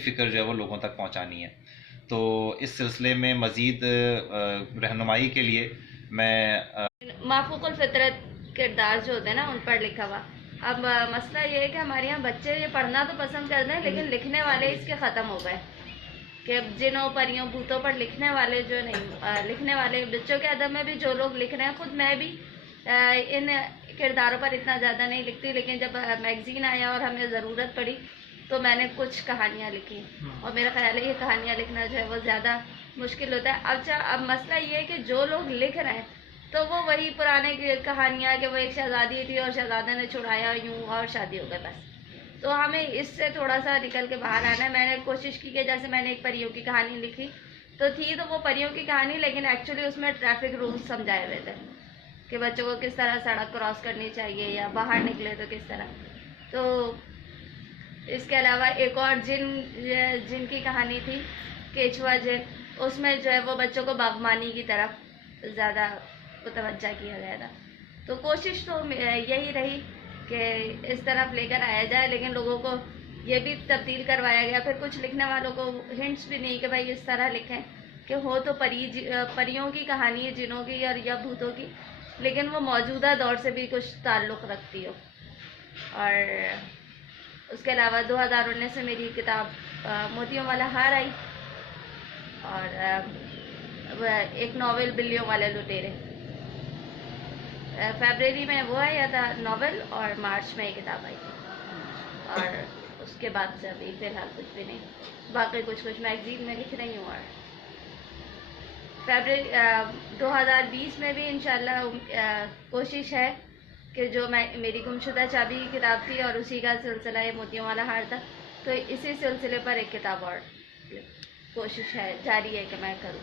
فکر جو ہے وہ لوگوں تک پہنچانی ہے. تو اس سلسلے میں مزید رہنمائی کے لیے میں مافوق الفطرت کردار جو ہوتے ہیں نا ان پر لکھا ہوا. اب مسئلہ یہ ہے کہ ہمارے یہاں بچے یہ پڑھنا تو پسند کرتے ہیں لیکن لکھنے والے اس کے ختم ہو گئے کہ جنوں پریوں بھوتوں پر لکھنے والے جو نہیں لکھنے والے بچوں کے ادب میں بھی جو لوگ لکھ رہے ہیں. خود میں بھی ان کرداروں پر اتنا زیادہ نہیں لکھتی لیکن جب میگزین آیا اور ہمیں ضرورت پڑی تو میں نے کچھ کہانیاں لکھی اور میرا خیال ہے یہ کہانیاں لکھنا جو ہے وہ زیادہ مشکل ہوتا ہے. اچھا اب مسئلہ یہ ہے کہ جو لوگ لکھ رہے ہیں تو وہ وہی پرانے کہانیاں کہ وہ ایک شہزادی تھی اور شہزادہ نے چھڑایا یوں اور شادی ہو گئی بس. تو ہمیں اس سے تھوڑا سا نکل کے باہر آنا ہے. میں نے کوشش کی کہ جیسے میں نے ایک پریوں کی کہانی لکھی تو وہ پریوں کی کہانی لیکن ایکچولی اس میں ٹریفک رولز سمجھائے ہوئے تھے کہ بچوں کو کس طرح سڑک کراس کرنی چاہیے یا باہر نکلے تو کس طرح. تو اس کے علاوہ ایک اور جن کی کہانی تھی کیچوا جن, اس میں جو ہے وہ بچوں کو باغبانی کی طرف زیادہ متوجہ کیا گیا تھا. تو کوشش تو یہی رہی کہ اس طرف لے کر آیا جائے لیکن لوگوں کو یہ بھی تبدیل کروایا گیا. پھر کچھ لکھنے والوں کو ہنٹس بھی نہیں کہ بھائی اس طرح لکھیں کہ ہو تو پریوں کی کہانی ہے جنوں کی اور یا بھوتوں کی لیکن وہ موجودہ دور سے بھی کچھ تعلق رکھتی ہو. اور اس کے علاوہ 2019 سے میری کتاب موتیوں والا ہار آئی اور ایک ناول بلیوں والے لٹیرے. فیبرری میں وہ آیا تھا ناول اور مارچ میں یہ کتاب آئی تھی. اور اس کے بعد سے ابھی فی الحال کچھ بھی نہیں. باقی کچھ میگزین میں لکھ رہی ہوں. اور فیبرری 2020 میں بھی انشاءاللہ کوشش ہے کہ جو میری گمشدہ چابی کی کتاب تھی اور اسی کا سلسلہ ہے موتیوں والا ہار تھا تو اسی سلسلے پر ایک کتاب اور کوشش ہے جاری ہے کہ میں کروں.